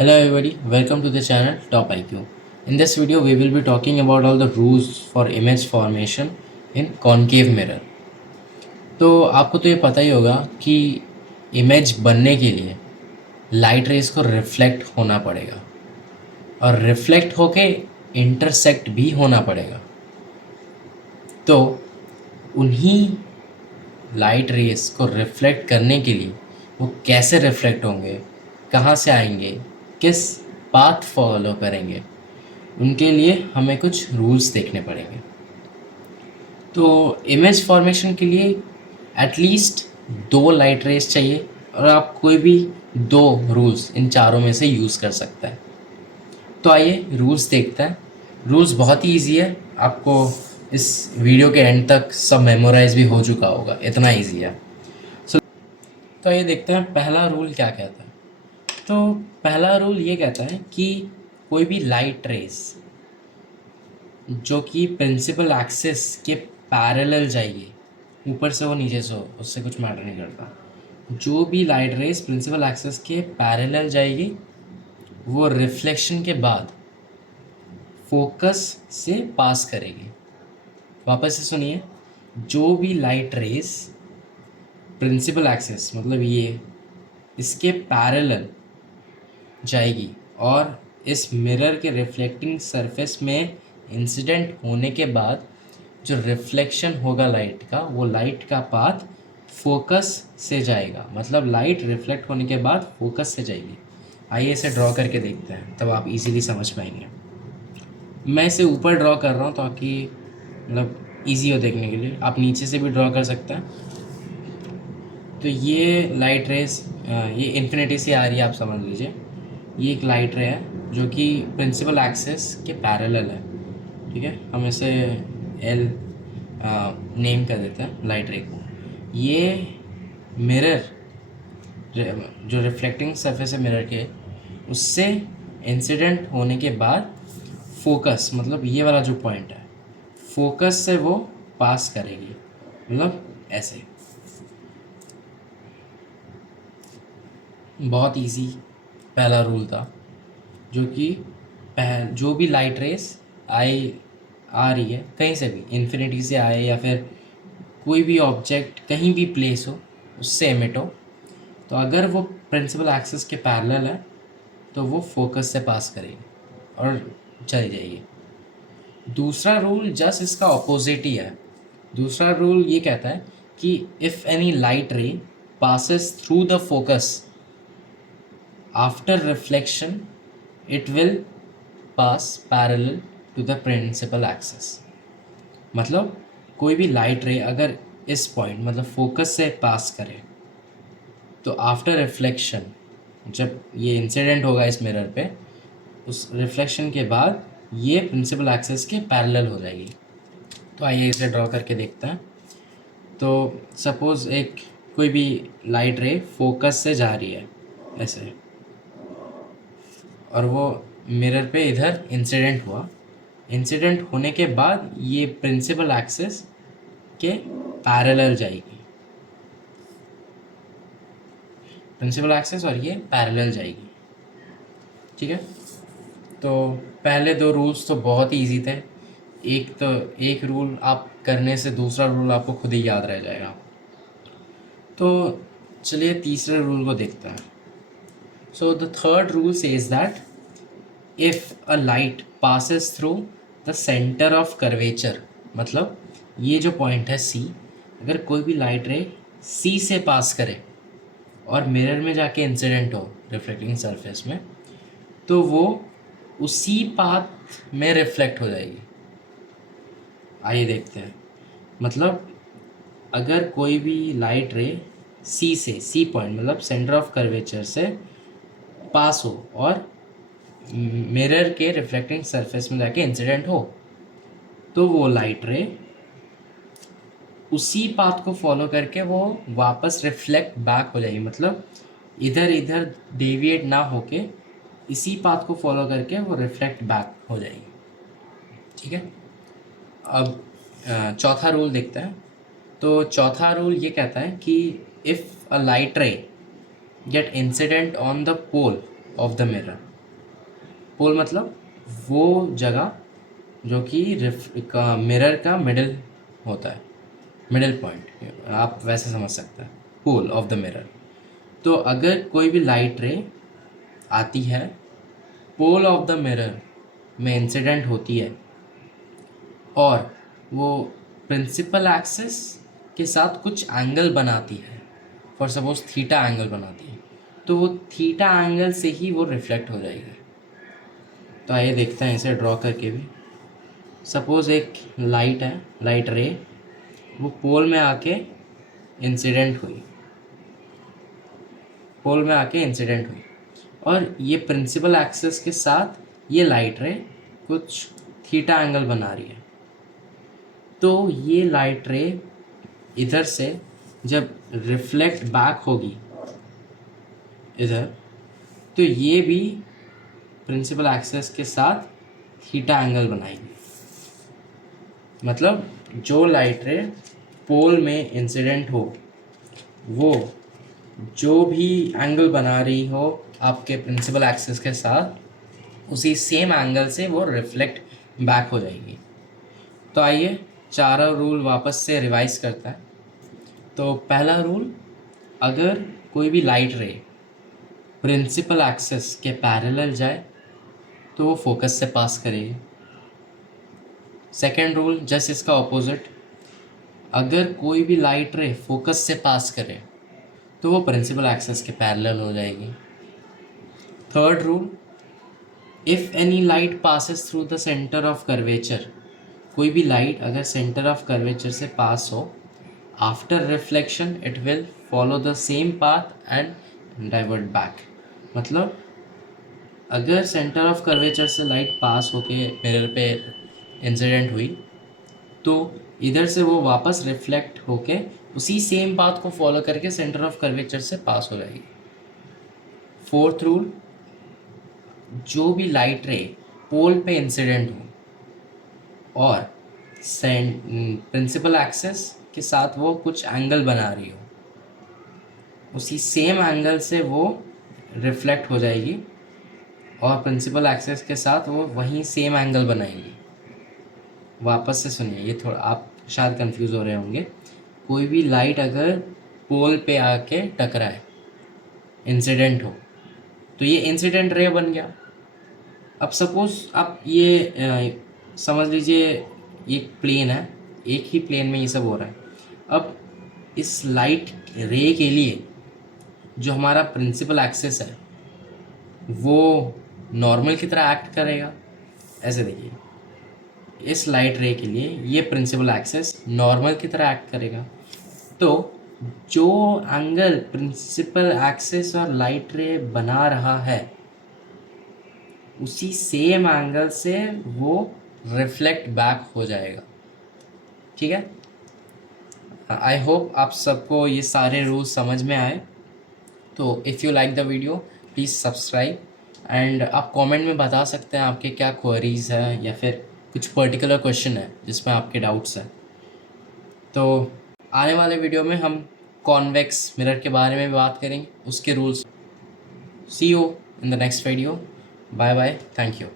Hello everybody, welcome to the channel Top IQ. In this video we will be talking about all the rules for image formation in concave mirror. तो आपको तो ये पता ही होगा कि image बनने के लिए लाइट रेज को रिफ्लेक्ट होना पड़ेगा और रिफ्लेक्ट होके इंटरसेक्ट भी होना पड़ेगा। तो उन्हीं लाइट रेज को रिफ्लेक्ट करने के लिए वो कैसे रिफ्लेक्ट होंगे, कहाँ से आएंगे, किस पाथ फॉलो करेंगे, उनके लिए हमें कुछ रूल्स देखने पड़ेंगे। तो इमेज फॉर्मेशन के लिए एटलीस्ट 2 लाइट रेज चाहिए और आप कोई भी 2 रूल्स इन चारों में से यूज़ कर सकता है। तो आइए रूल्स देखते हैं। रूल्स बहुत ही ईजी है, आपको इस वीडियो के एंड तक सब मेमोराइज भी हो चुका होगा, इतना ईजी है। तो ये देखते हैं पहला रूल क्या कहता है। तो पहला रूल ये कहता है कि कोई भी लाइट रेज जो कि प्रिंसिपल एक्सिस के पैरेलल जाएगी, ऊपर से हो नीचे से हो उससे कुछ मैटर नहीं करता, जो भी लाइट रेज प्रिंसिपल एक्सिस के पैरेलल जाएगी वो रिफ्लेक्शन के बाद फोकस से पास करेगी। वापस से सुनिए, जो भी लाइट रेज प्रिंसिपल एक्सिस मतलब ये इसके पैरेलल जाएगी और इस मिरर के रिफ्लेक्टिंग सरफेस में इंसिडेंट होने के बाद जो रिफ्लेक्शन होगा लाइट का, वो लाइट का पाथ फोकस से जाएगा। मतलब लाइट रिफ्लेक्ट होने के बाद फोकस से जाएगी। आइए इसे ड्रॉ करके देखते हैं, तब आप इजीली समझ पाएंगे। मैं इसे ऊपर ड्रॉ कर रहा हूँ ताकि मतलब ईजी हो देखने के लिए। आप नीचे से भी ड्रॉ कर सकते हैं। तो ये लाइट रेस ये इन्फिनिटी से आ रही है, आप समझ लीजिए। ये एक लाइट रे है जो कि प्रिंसिपल एक्सिस के पैरेलल है। ठीक है, हम इसे एल नेम कर देते हैं लाइट रे को। ये मिरर जो रिफ्लेक्टिंग सरफेस है मिरर के, उससे इंसिडेंट होने के बाद फोकस मतलब ये वाला जो पॉइंट है, फोकस से वो पास करेगी। मतलब ऐसे बहुत इजी पहला रूल था, जो कि जो भी लाइट रेस आ रही है कहीं से भी, इन्फिनिटी से आए या फिर कोई भी ऑब्जेक्ट कहीं भी प्लेस हो उससे एमिट हो, तो अगर वो प्रिंसिपल एक्सिस के पैरेलल है तो वो फोकस से पास करेगी और चली जाएगी। दूसरा रूल जस्ट इसका ऑपोजिट ही है। दूसरा रूल ये कहता है कि इफ़ एनी लाइट रे passes through the focus after reflection, it will pass parallel to the principal axis। मतलब कोई भी लाइट रे अगर इस पॉइंट मतलब फोकस से पास करे तो आफ्टर रिफ्लेक्शन, जब ये इंसिडेंट होगा इस मिरर पे, उस रिफ्लेक्शन के बाद ये प्रिंसिपल एक्सिस के पैरेलल हो जाएगी। तो आइए इसे ड्रॉ करके देखते हैं। तो सपोज़ एक कोई भी लाइट रे फोकस से जा रही है ऐसे, और वो मिरर पे इधर इंसिडेंट हुआ। इंसिडेंट होने के बाद ये प्रिंसिपल एक्सिस के पैरेलल जाएगी, प्रिंसिपल एक्सिस और ये पैरेलल जाएगी। ठीक है, तो पहले 2 रूल्स तो बहुत ही ईजी थे। एक रूल आप करने से दूसरा रूल आपको खुद ही याद रह जाएगा। तो चलिए तीसरे रूल को देखते हैं। So the third rule says that if a light passes through the centre of curvature, मतलब ये जो पॉइंट है सी, अगर कोई भी लाइट रे सी से पास करे और मिरर में जाके इंसिडेंट हो रिफ्लेक्टिंग सरफेस में, तो वो उसी पाथ में रिफ्लेक्ट हो जाएगी। आइए देखते हैं। मतलब अगर कोई भी लाइट रे सी पॉइंट मतलब सेंटर ऑफ कर्वेचर से पास हो और मिरर के रिफ्लेक्टिंग सरफेस में जाके इंसिडेंट हो, तो वो लाइट रे उसी पाथ को फॉलो करके वो वापस रिफ्लेक्ट बैक हो जाएगी। मतलब इधर इधर डेविएट ना होके इसी पाथ को फॉलो करके वो रिफ्लेक्ट बैक हो जाएगी। ठीक है, अब चौथा रूल देखते हैं। तो चौथा रूल ये कहता है कि if a light ray get incident on the pole of the mirror. Pole मतलब वो जगह जो कि मिरर का मिडल होता है, मिडल पॉइंट, आप वैसे समझ सकते हैं, पोल ऑफ द मिरर। तो अगर कोई भी लाइट रे आती है, पोल ऑफ द मिरर में इंसिडेंट होती है और वो प्रिंसिपल एक्सिस के साथ कुछ एंगल बनाती है, फॉर सपोज थीटा एंगल बनाती है, तो वो थीटा एंगल से ही वो रिफ्लेक्ट हो जाएगी। तो आइए देखते हैं इसे ड्रॉ करके भी। सपोज एक लाइट है, लाइट रे, वो पोल में आके इंसिडेंट हुई, पोल में आके इंसिडेंट हुई, और ये प्रिंसिपल एक्सिस के साथ ये लाइट रे कुछ थीटा एंगल बना रही है। तो ये लाइट रे इधर से जब रिफ्लेक्ट बैक होगी इधर, तो ये भी प्रिंसिपल एक्सिस के साथ थीटा एंगल बनाएगी। मतलब जो लाइट रे पोल में इंसिडेंट हो, वो जो भी एंगल बना रही हो आपके प्रिंसिपल एक्सिस के साथ, उसी सेम एंगल से वो रिफ्लेक्ट बैक हो जाएगी। तो आइए चारों रूल वापस से रिवाइज करता है। तो पहला रूल, अगर कोई भी लाइट रे प्रिंसिपल एक्सिस के पैरेलल जाए तो वो फोकस से पास करेगी। सेकेंड रूल जस्ट इसका ऑपोजिट, अगर कोई भी लाइट रे फोकस से पास करे तो वो प्रिंसिपल एक्सिस के पैरेलल हो जाएगी। Third rule, if any light passes through the centre of curvature, कोई भी लाइट अगर सेंटर ऑफ कर्वेचर से पास हो, after reflection it will follow the same path and divert back. मतलब अगर सेंटर ऑफ कर्वेचर से लाइट पास होके mirror पे इंसिडेंट हुई, तो इधर से वो वापस रिफ्लेक्ट होके उसी सेम पाथ को फॉलो करके सेंटर ऑफ कर्वेचर से पास हो जाएगी। फोर्थ रूल, जो भी लाइट रे पोल पे इंसिडेंट हो और प्रिंसिपल एक्सिस के साथ वो कुछ एंगल बना रही हो, उसी सेम एंगल से वो रिफ्लेक्ट हो जाएगी और प्रिंसिपल एक्सिस के साथ वो वहीं सेम एंगल बनाएंगी। वापस से सुनिए, ये थोड़ा आप शायद कंफ्यूज हो रहे होंगे। कोई भी लाइट अगर पोल पे आके टकराए, इंसिडेंट हो, तो ये इंसिडेंट रे बन गया। अब सपोज आप ये समझ लीजिए एक प्लेन है, एक ही प्लेन में ये सब हो रहा है। अब इस लाइट रे के लिए जो हमारा प्रिंसिपल एक्सिस है वो नॉर्मल की तरह एक्ट करेगा। ऐसे देखिए, इस लाइट रे के लिए ये प्रिंसिपल एक्सिस नॉर्मल की तरह एक्ट करेगा। तो जो एंगल प्रिंसिपल एक्सिस और लाइट रे बना रहा है, उसी सेम एंगल से वो रिफ्लेक्ट बैक हो जाएगा। ठीक है, आई होप आप सबको ये सारे रूल्स समझ में आए। तो if you like the video please subscribe, and आप कमेंट में बता सकते हैं आपके क्या क्वेरीज़ हैं या फिर कुछ पर्टिकुलर क्वेश्चन है जिसमें आपके डाउट्स हैं। तो आने वाले वीडियो में हम कॉन्वेक्स मिरर के बारे में भी बात करेंगे, उसके rules. See you in the next video. Bye bye, thank you.